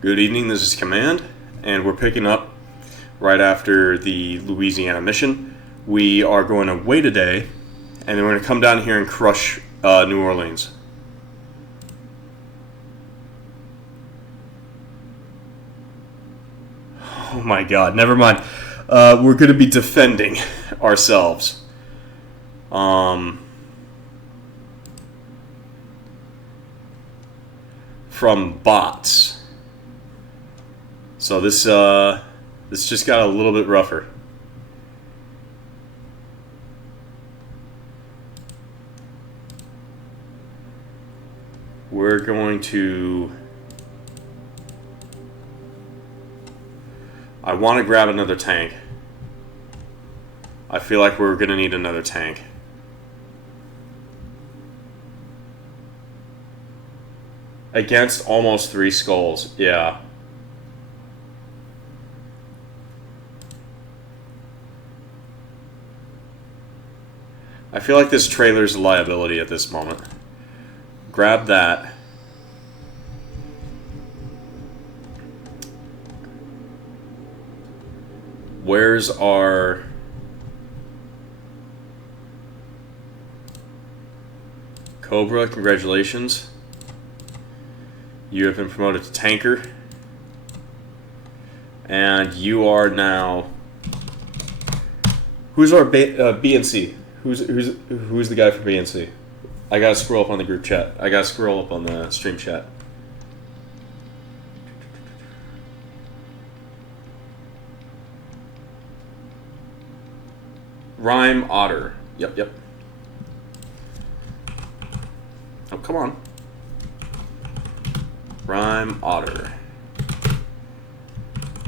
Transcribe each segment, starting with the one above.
Good evening, this is Command, and we're picking up right after the Louisiana mission. We are going to wait a day, and then we're going to come down here and crush New Orleans. Oh my god, never mind. We're going to be defending ourselves. From bots. So this just got a little bit rougher. We're going to... I want to grab another tank. I feel like we're going to need another tank. Against almost 3 skulls, yeah. I feel like this trailer's a liability at this moment. Grab that. Where's our... Cobra, congratulations. You have been promoted to tanker. And you are now... Who's our B and C? Who's the guy for B and C? I gotta scroll up on the group chat. I gotta scroll up on the stream chat. Rhyme Otter. Yep. Oh, come on. Rhyme Otter.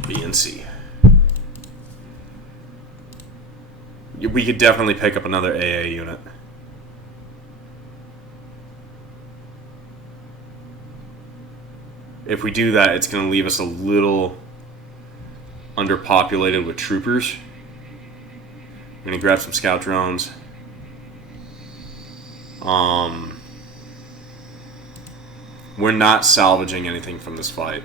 B and C. We could definitely pick up another AA unit. If we do that, it's going to leave us a little underpopulated with troopers. I'm going to grab some scout drones. We're not salvaging anything from this fight.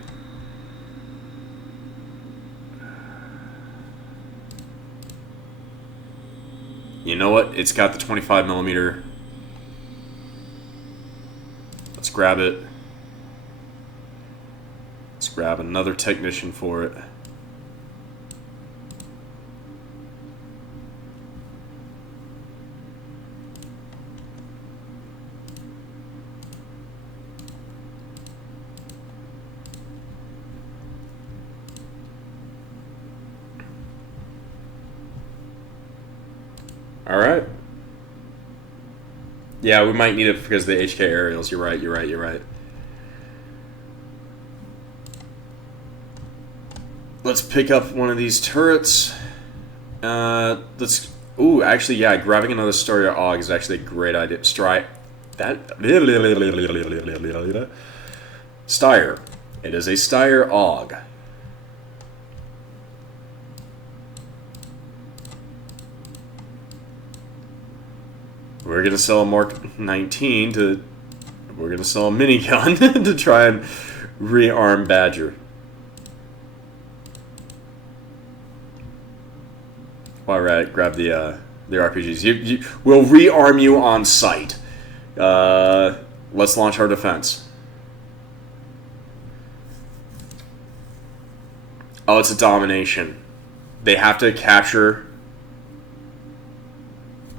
You know what? It's got the 25mm. Let's grab it. Let's grab another technician for it. Alright. Yeah, we might need it because of the HK aerials. You're right. Let's pick up one of these turrets. Let's... Ooh, actually, yeah, grabbing another Starrier AUG is actually a great idea. Stryre. It is a Steyr AUG. We're going to sell a Mark 19 to... We're going to sell a minigun to try and rearm Badger. Alright, grab the RPGs. We'll rearm you on sight. Let's launch our defense. Oh, it's a domination. They have to capture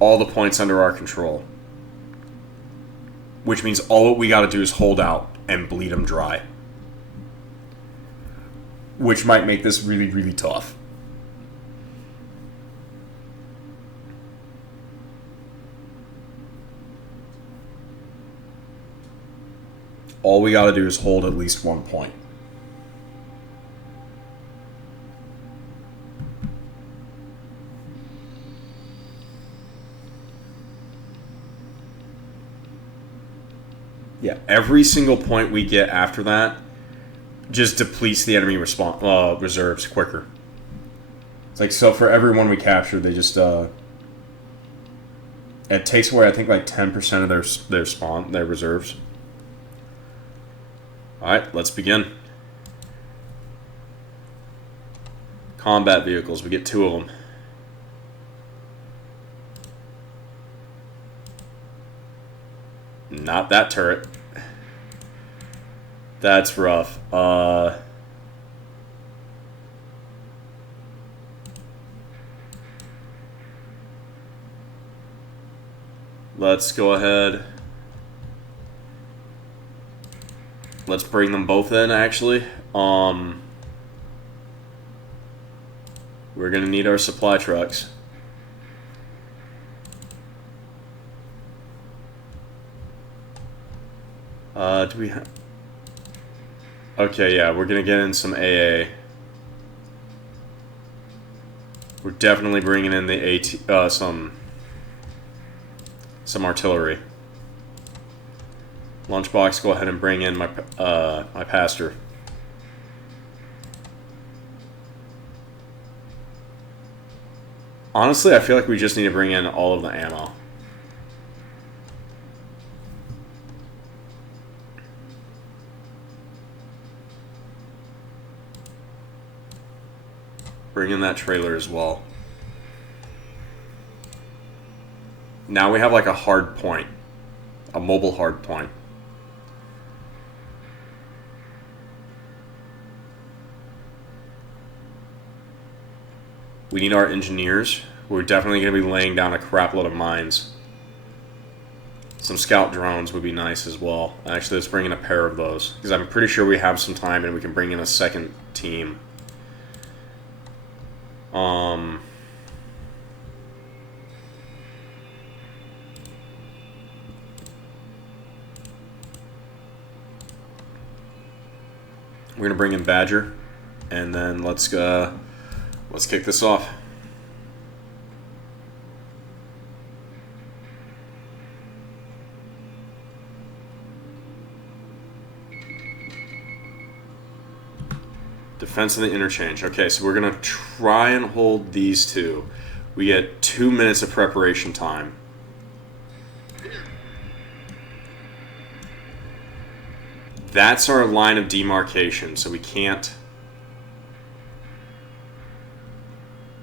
all the points under our control. Which means all we gotta do is hold out and bleed them dry. Which might make this really, really tough. All we gotta do is hold at least 1 point. Yeah, every single point we get after that just depletes the enemy reserves quicker. It's like, so for every one we capture, they just it takes away, I think, like 10% of their reserves. Alright, let's begin. combat vehicles. We get 2 of them. Not that turret. That's rough. Let's go ahead. Let's bring them both in, actually. We're gonna need our supply trucks. Do we have... Okay, yeah, we're gonna get in some AA. We're definitely bringing in the some artillery. Lunchbox, go ahead and bring in my my pastor. Honestly, I feel like we just need to bring in all of the ammo. Bring in that trailer as well. Now we have like a hard point. A mobile hard point. We need our engineers. We're definitely going to be laying down a crap load of mines. Some scout drones would be nice as well. Actually, let's bring in a pair of those, because I'm pretty sure we have some time and we can bring in a second team. We're gonna bring in Badger, and then let's kick this off. Defense of the interchange. Okay, so we're gonna try and hold these two. We get 2 minutes of preparation time. That's our line of demarcation, so we can't...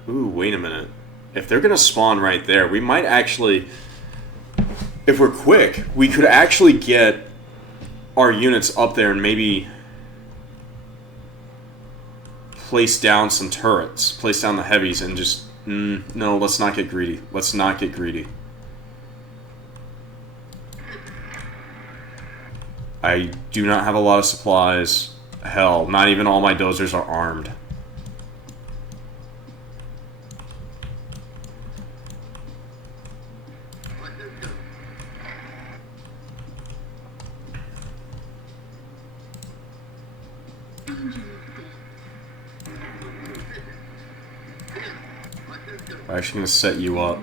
Ooh, wait a minute. If they're gonna spawn right there, we might actually... If we're quick, we could actually get our units up there and maybe place down some turrets. Place down the heavies and just... no, let's not get greedy. Let's not get greedy. I do not have a lot of supplies. Hell, not even all my dozers are armed. I'm actually going to set you up.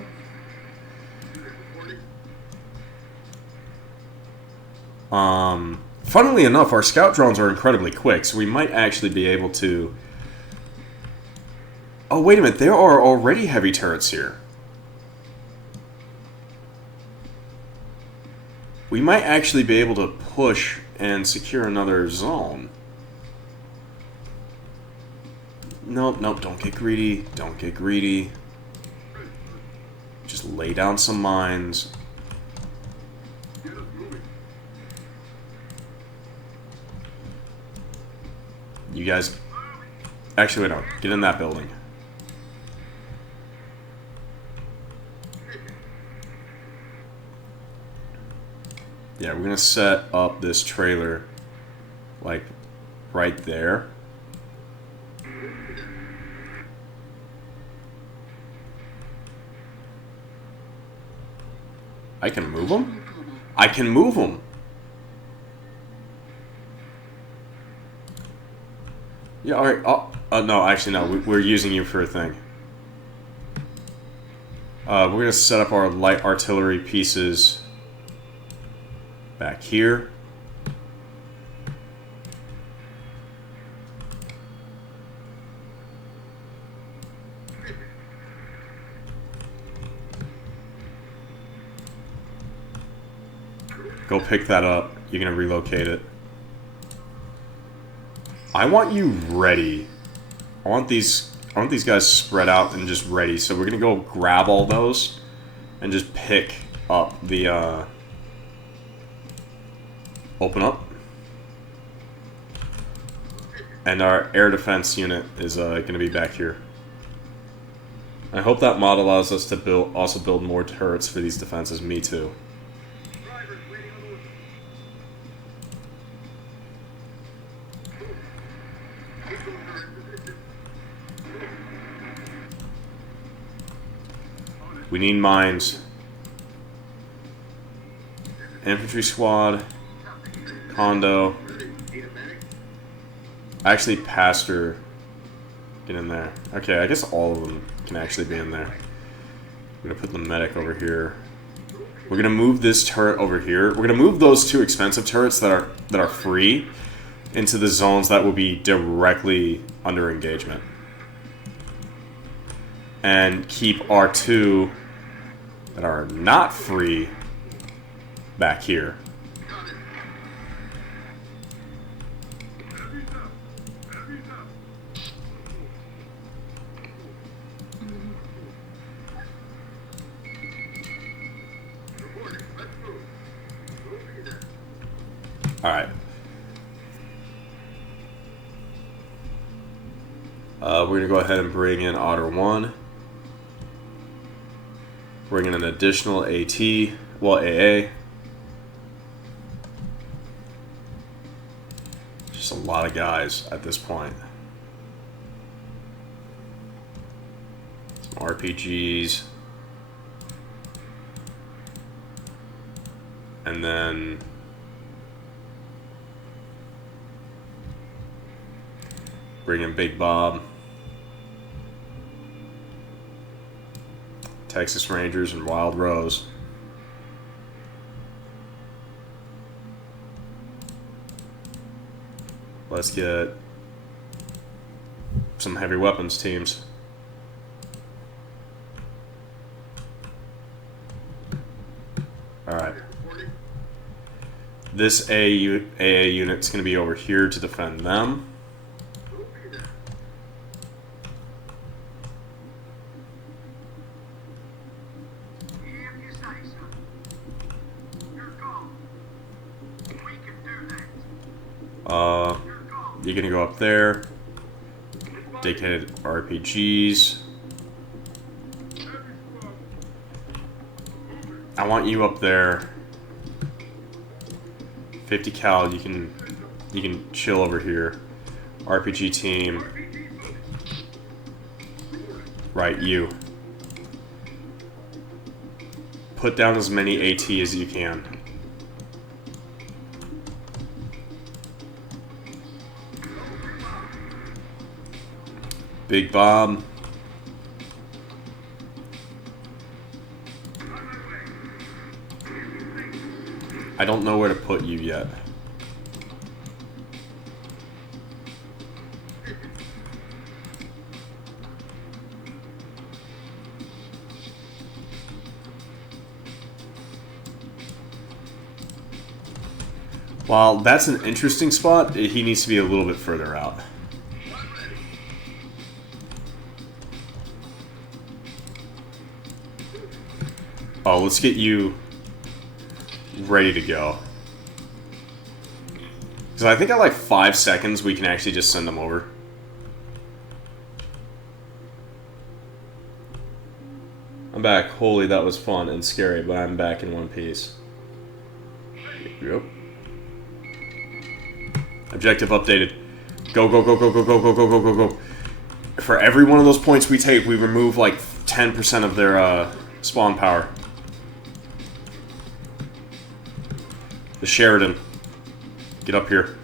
Funnily enough, our scout drones are incredibly quick, so we might actually be able to... Oh, wait a minute, there are already heavy turrets here. We might actually be able to push and secure another zone. Nope, nope, don't get greedy. Don't get greedy. Just lay down some mines. You guys... Actually, wait, no. Get in that building. Yeah, we're gonna set up this trailer, like, right there. I can move them? I can move them! Yeah, alright. Oh, no, actually, no. We're using you for a thing. We're going to set up our light artillery pieces back here. Go pick that up. You're going to relocate it. I want you ready. I want these I want these guys spread out and just ready. So we're going to go grab all those and just pick up the... open up. And our air defense unit is going to be back here. I hope that mod allows us to build more turrets for these defenses. Me too. We need mines. Infantry squad. Condo. Actually, Pastor. Get in there. Okay, I guess all of them can actually be in there. I'm gonna put the medic over here. We're gonna move this turret over here. We're gonna move those two expensive turrets that are free into the zones that will be directly under engagement. And keep our two that are not free back here. Alright. We're going to go ahead and bring in Otter 1. Bring in an additional AT, well, AA. Just a lot of guys at this point. Some RPGs. And then... bring in Big Bob. Texas Rangers and Wild Rose. Let's get some heavy weapons teams. Alright. This AA unit's going to be over here to defend them. You're gonna go up there. Dedicated RPGs. I want you up there. 50 cal. You can chill over here. RPG team. Right, you. Put down as many AT as you can. Big Bob. I don't know where to put you yet. While that's an interesting spot, he needs to be a little bit further out. Oh, let's get you ready to go. Because I think at like 5 seconds we can actually just send them over. I'm back. Holy, that was fun and scary, but I'm back in one piece. Yep. Objective updated. Go, go, go, go, go, go, go, go, go, go, go. For every one of those points we take, we remove like 10% of their spawn power. The Sheridan. Get up here.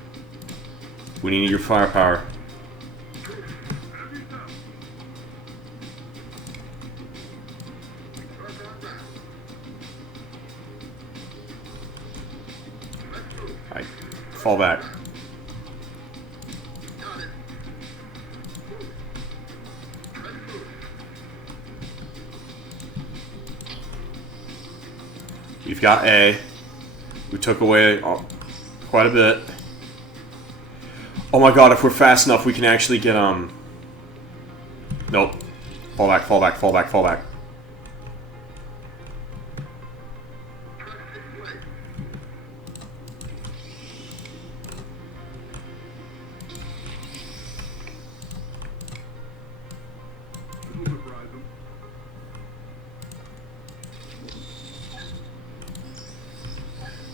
We need your firepower. Alright. Fall back. We've got A. We took away quite a bit. Oh my god, if we're fast enough, we can actually get, Nope. Fall back, fall back, fall back, fall back.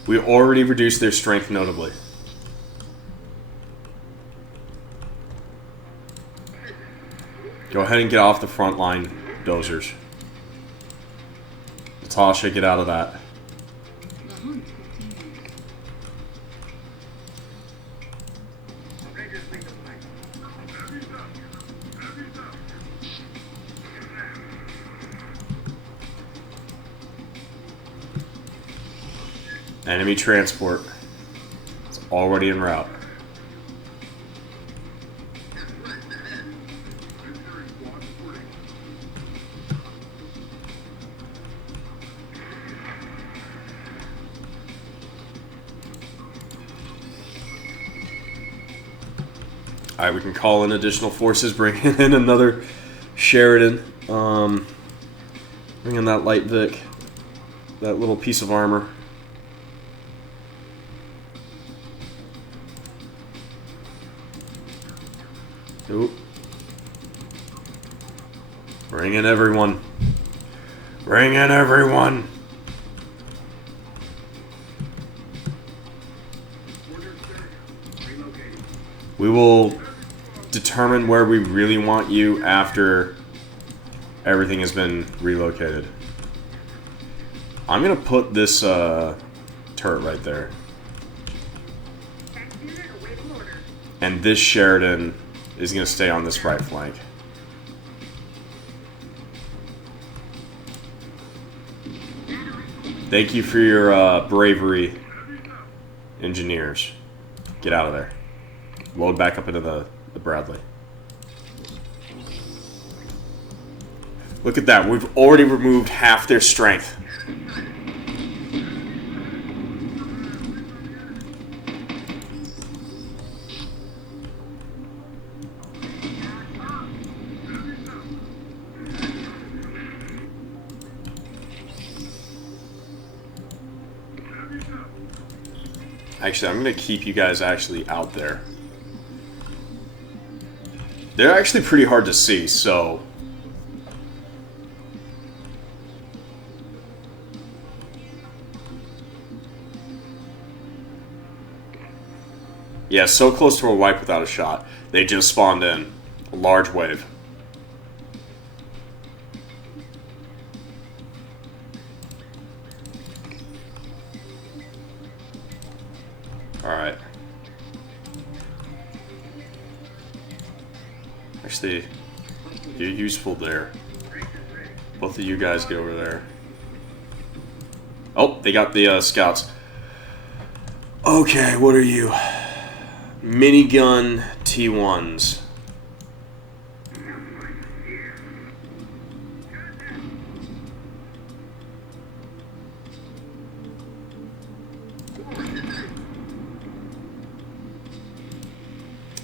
We already reduced their strength notably. Go ahead and get off the front line, dozers. Natasha, get out of that. Enemy transport. It's already en route. Alright, we can call in additional forces, bring in another Sheridan. Bring in that light Vic. That little piece of armor. Oop. Bring in everyone. Bring in everyone. We will determine where we really want you after everything has been relocated. I'm gonna put this turret right there. And this Sheridan is going to stay on this right flank. Thank you for your bravery, engineers. Get out of there. Load back up into the Bradley. Look at that. We've already removed half their strength. Actually, I'm going to keep you guys actually out there. They're actually pretty hard to see, so... Yeah, so close to a wipe without a shot. They just spawned in. A large wave. Alright. Actually, you're useful there. Both of you guys get over there. Oh, they got the scouts. Okay, what are you? Minigun T1s.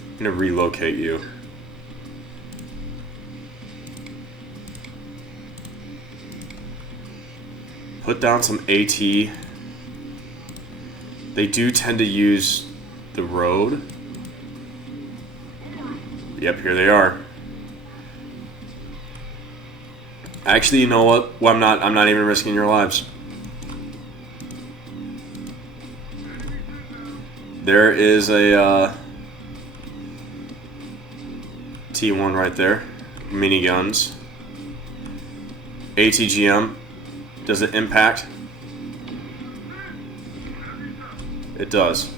I'm gonna relocate you. Put down some AT. They do tend to use the road. Yep, here they are. Actually, you know what? Well, I'm not even risking your lives. There is a T1 right there. Miniguns. ATGM. Does it impact? It does.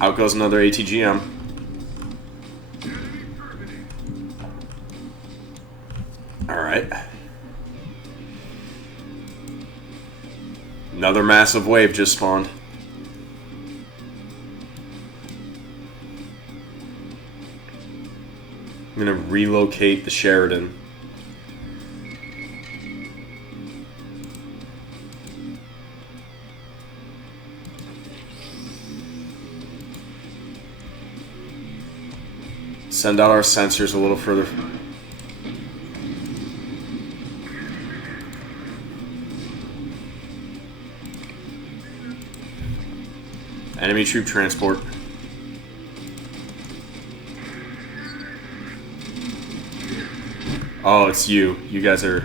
Out goes another ATGM. Alright. Another massive wave just spawned. I'm going to relocate the Sheridan. Send out our sensors a little further. Enemy troop transport. Oh, it's you. You guys are...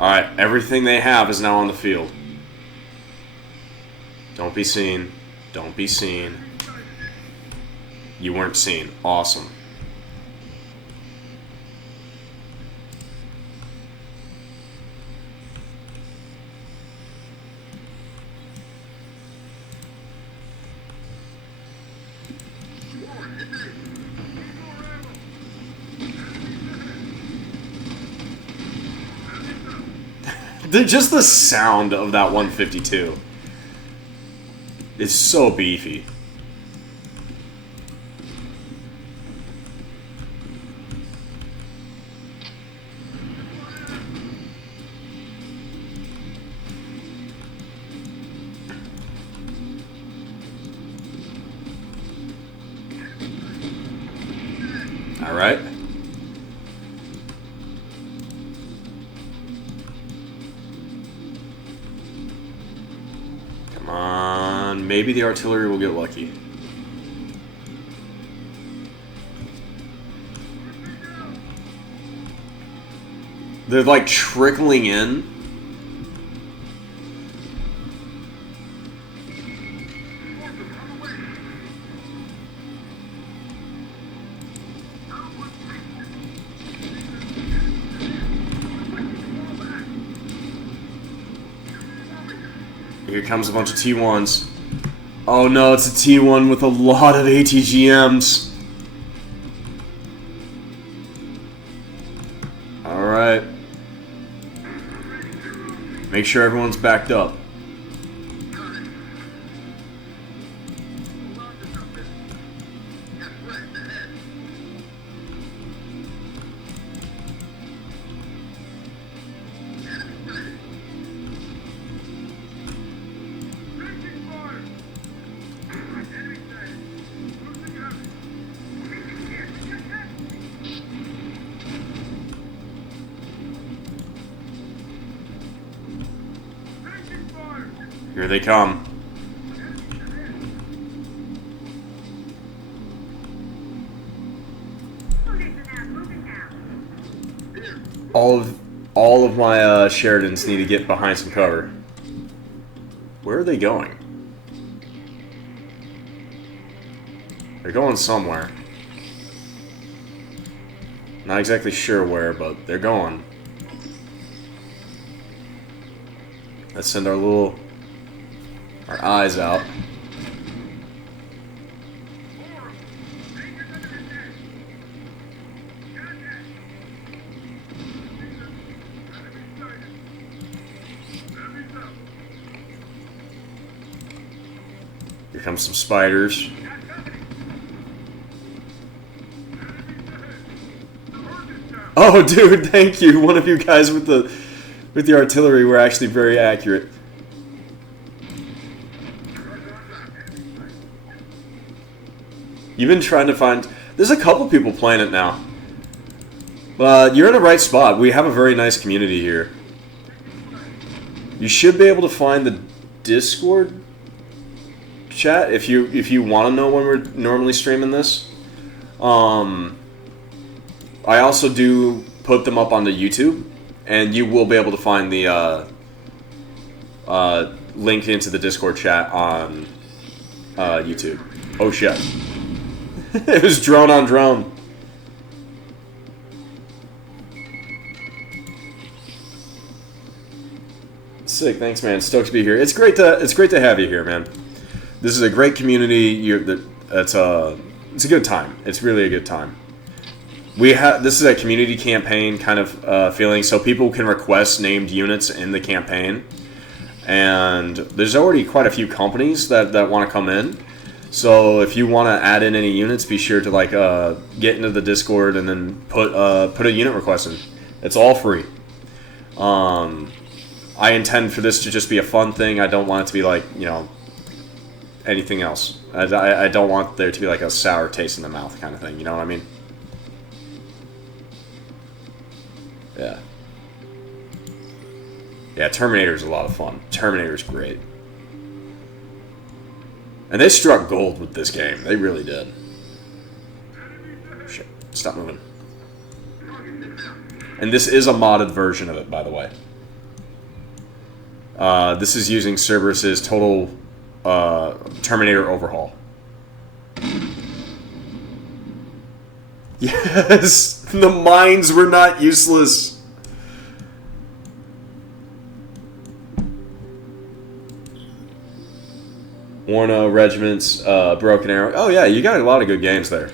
Alright, everything they have is now on the field. Don't be seen. Don't be seen. You weren't seen. Awesome. Just the sound of that 152 is so beefy. All right. Come on. Maybe the artillery will get lucky. They're like trickling in. Here comes a bunch of T1s. Oh no, it's a T1 with a lot of ATGMs. Alright. Make sure everyone's backed up. Here they come. All of my Sheridans need to get behind some cover. Where are they going? They're going somewhere. Not exactly sure where, but they're going. Let's send our eyes out. Here comes some spiders. Oh, dude, thank you. One of you guys with the artillery were actually very accurate. You've been trying to find... There's a couple people playing it now. But you're in the right spot. We have a very nice community here. You should be able to find the Discord chat if you want to know when we're normally streaming this. I also do put them up onto YouTube, and you will be able to find the link into the Discord chat on YouTube. Oh shit. It was drone on drone. Sick, thanks, man. Stoked to be here. It's great to have you here, man. This is a great community. It's a good time. It's really a good time. This is a community campaign kind of feeling, so people can request named units in the campaign, and there's already quite a few companies that want to come in. So if you want to add in any units, be sure to like get into the Discord and then put a unit request in. It's all free. I intend for this to just be a fun thing. I don't want it to be like, you know, anything else. I don't want there to be like a sour taste in the mouth kind of thing. You know what I mean? Yeah. Yeah, Terminator's a lot of fun. Terminator's great. And they struck gold with this game. They really did. Shit. Stop moving. And this is a modded version of it, by the way. This is using Cerberus's total Terminator Overhaul. Yes! The mines were not useless! Warno, Regiments, Broken Arrow. Oh yeah, you got a lot of good games there.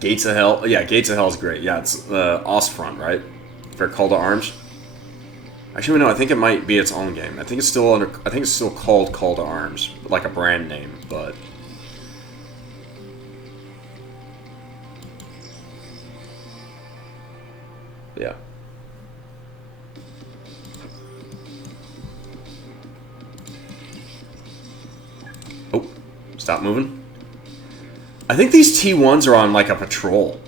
Gates of Hell. Yeah, Gates of Hell is great. Yeah, it's Ostfront, right? For Call to Arms. Actually, no. I think it might be its own game. I think it's still under. I think it's still called Call to Arms, like a brand name, but. Yeah. Oh, stop moving. I think these T1s are on like a patrol.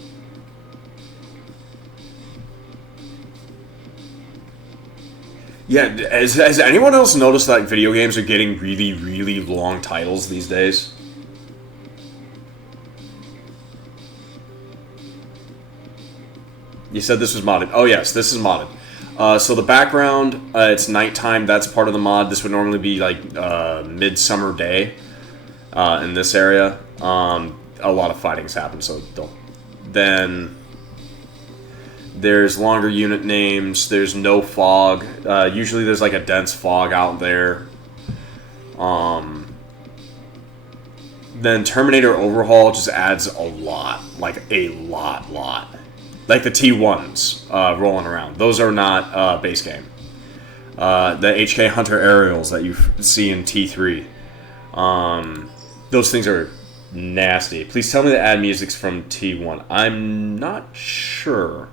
Yeah, has anyone else noticed that video games are getting really, really long titles these days? You said this was modded. Oh yes, this is modded. So the background, it's nighttime. That's part of the mod. This would normally be like midsummer day in this area. A lot of fighting's happen, so don't. Then there's longer unit names. There's no fog. Usually there's like a dense fog out there. Then Terminator Overhaul just adds a lot, like a lot. Like the T1s rolling around. Those are not base game. The HK Hunter aerials that you see in T3. Those things are nasty. Please tell me the ad music's from T1. I'm not sure.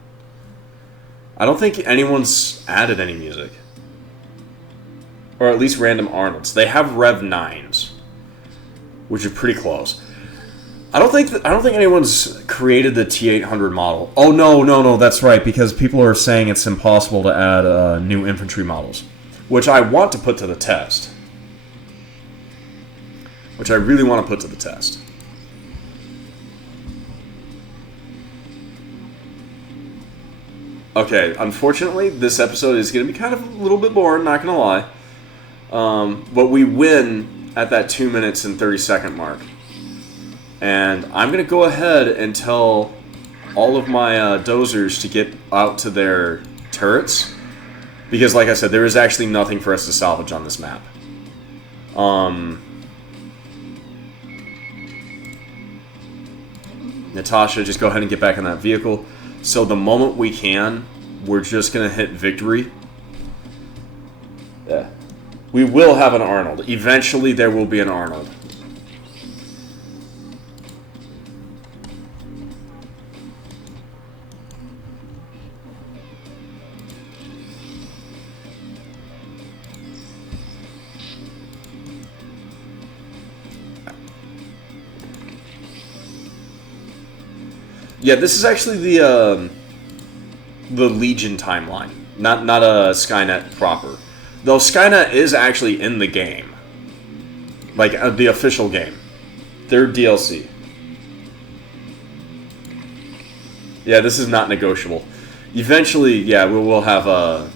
I don't think anyone's added any music. Or at least random Arnolds. They have Rev 9s, which are pretty close. I don't think anyone's created the T800 model. Oh no, that's right, because people are saying it's impossible to add new infantry models, which I want to put to the test. Which I really want to put to the test. Okay, unfortunately, this episode is going to be kind of a little bit boring, not going to lie. But we win at that 2 minutes and 30-second mark. And I'm going to go ahead and tell all of my dozers to get out to their turrets. Because, like I said, there is actually nothing for us to salvage on this map. Natasha, just go ahead and get back in that vehicle. So the moment we can, we're just going to hit victory. Yeah. We will have an Arnold. Eventually there will be an Arnold. Yeah, this is actually the Legion timeline, not a Skynet proper. Though Skynet is actually in the game, like the official game, their DLC. Yeah, this is not negotiable. Eventually, yeah, we will have a.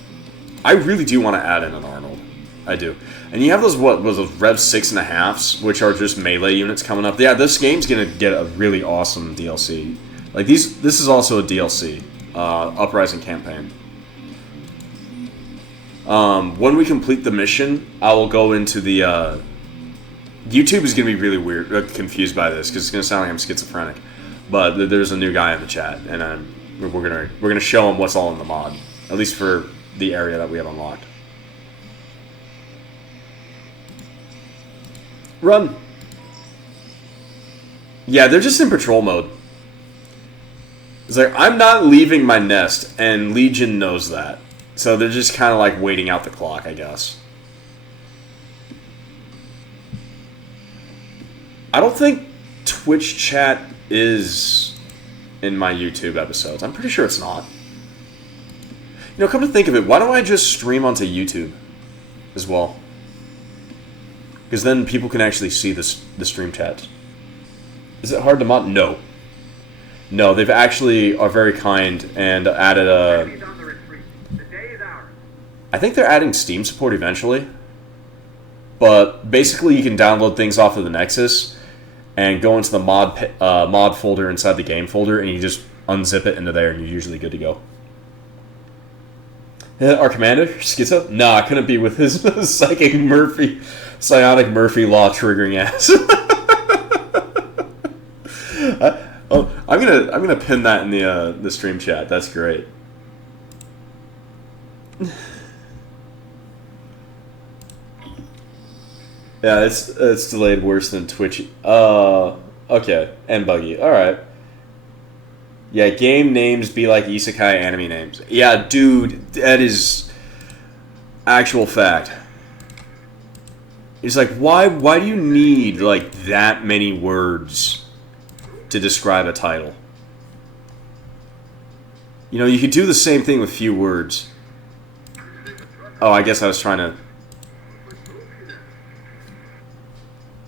I really do want to add in an Arnold. I do. And you have those those Rev 6.5s, which are just melee units coming up. Yeah, this game's gonna get a really awesome DLC. Like this is also a DLC, Uprising campaign. When we complete the mission, I will go into the. YouTube is gonna be really weird, confused by this because it's gonna sound like I'm schizophrenic. But there's a new guy in the chat, and we're gonna show him what's all in the mod, at least for the area that we have unlocked. Run! Yeah, they're just in patrol mode. It's like, I'm not leaving my nest, and Legion knows that. So they're just kind of like waiting out the clock, I guess. I don't think Twitch chat is in my YouTube episodes. I'm pretty sure it's not. You know, come to think of it, why don't I just stream onto YouTube as well? Because then people can actually see the stream chat. Is it hard to mod? No. No, they've actually are very kind and added a... I think they're adding Steam support eventually. But basically you can download things off of the Nexus and go into the mod folder inside the game folder, and you just unzip it into there, and you're usually good to go. Our commander, Schizo? Nah, couldn't be with his psionic Murphy law triggering ass. I'm gonna pin that in the stream chat. That's great. Yeah, it's delayed worse than Twitch. Okay, and buggy. All right. Yeah, game names be like isekai anime names. Yeah, dude, that is actual fact. It's like, why do you need like that many words to describe a title? You know, you could do the same thing with few words. Oh, I guess I was trying to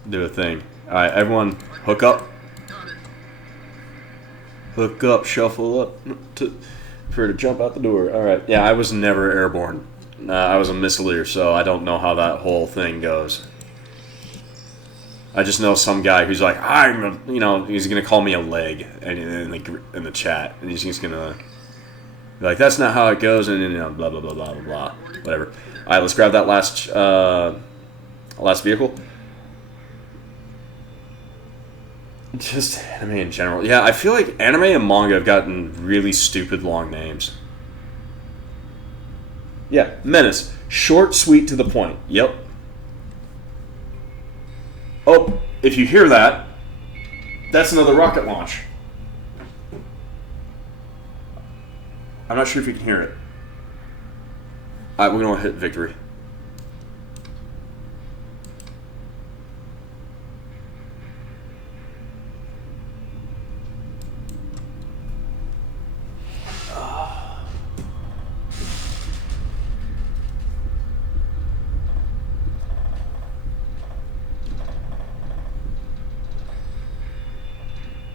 do a thing. Alright, everyone, hook up. Hook up, shuffle up. For her to jump out the door. Alright, yeah, I was never airborne. I was a missileer, so I don't know how that whole thing goes. I just know some guy who's like, he's gonna call me a leg in the chat, and he's just gonna be like, that's not how it goes, and blah blah blah blah blah blah, whatever. All right, let's grab that last vehicle. Just anime in general, yeah. I feel like anime and manga have gotten really stupid long names. Yeah, Menace, short, sweet, to the point. Yep. Oh, if you hear that, that's another rocket launch. I'm not sure if you can hear it. Alright, we're gonna hit victory.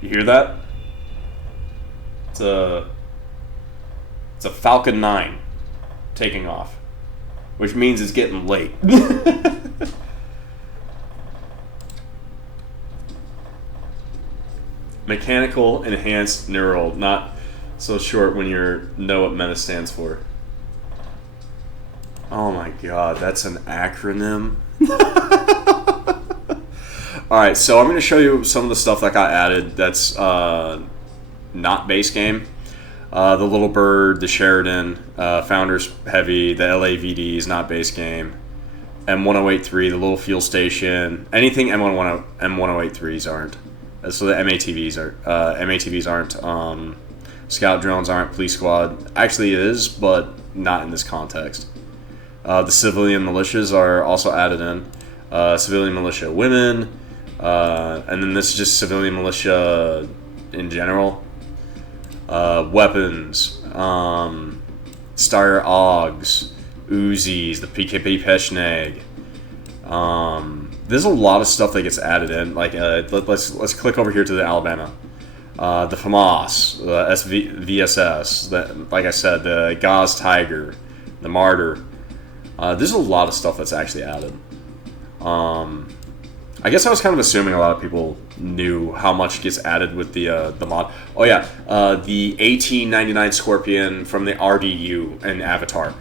You hear that? It's a Falcon 9 taking off, which means it's getting late. Mechanical enhanced neural, not so short when you know what Menace stands for. Oh my god, that's an acronym. Alright, so I'm going to show you some of the stuff that got added that's not base game. The Little Bird, the Sheridan, Founders Heavy, the LAVD is not base game. M1083, the little fuel station, anything M1083s aren't. So the MATVs aren't. Scout drones aren't. Police squad actually is, but not in this context. The civilian militias are also added in. Civilian militia women. And then this is just civilian militia in general. Weapons, Steyr AUGs, Uzis, the PKP Peshmerga. There's a lot of stuff that gets added in. Like, let's click over here to the Alabama. The FAMAS, the VSS, like I said, the Gauze Tiger, the Martyr. There's a lot of stuff that's actually added. I guess I was kind of assuming a lot of people knew how much gets added with the mod. Oh yeah, the 1899 Scorpion from the RDU and Avatar,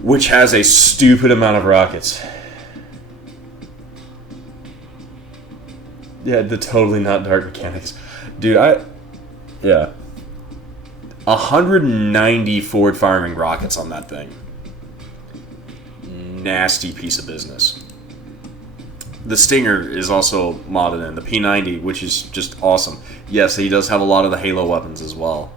which has a stupid amount of rockets. Yeah, the totally not dark mechanics. Dude, 190 forward firing rockets on that thing. nasty piece of business. The Stinger is also modded in. The P90, which is just awesome. Yes, he does have a lot of the Halo weapons as well.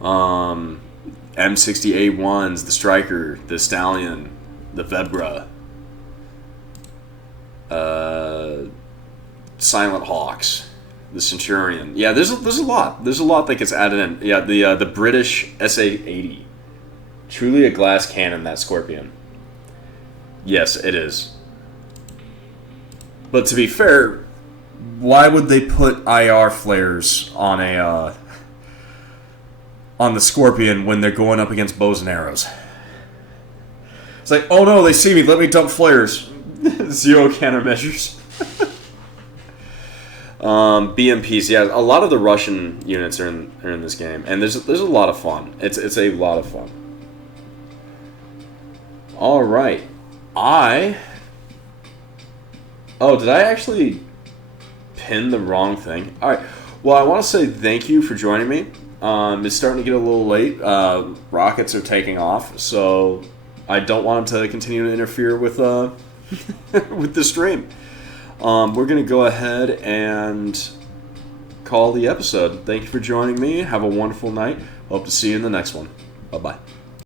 M60A1s, the Striker, the Stallion, the Vebra, Silent Hawks, the Centurion. Yeah, there's a lot. There's a lot that gets added in. Yeah, the British SA-80. Truly a glass cannon, that Scorpion. Yes, it is. But to be fair, why would they put IR flares on the Scorpion when they're going up against bows and arrows? It's like, oh no, they see me, let me dump flares. Zero countermeasures. BMPs, yeah, a lot of the Russian units are in this game, and there's a lot of fun. It's a lot of fun. All right, oh, did I actually pin the wrong thing? All right. Well, I want to say thank you for joining me. It's starting to get a little late. Rockets are taking off, so I don't want them to continue to interfere with with the stream. We're going to go ahead and call the episode. Thank you for joining me. Have a wonderful night. Hope to see you in the next one. Bye-bye.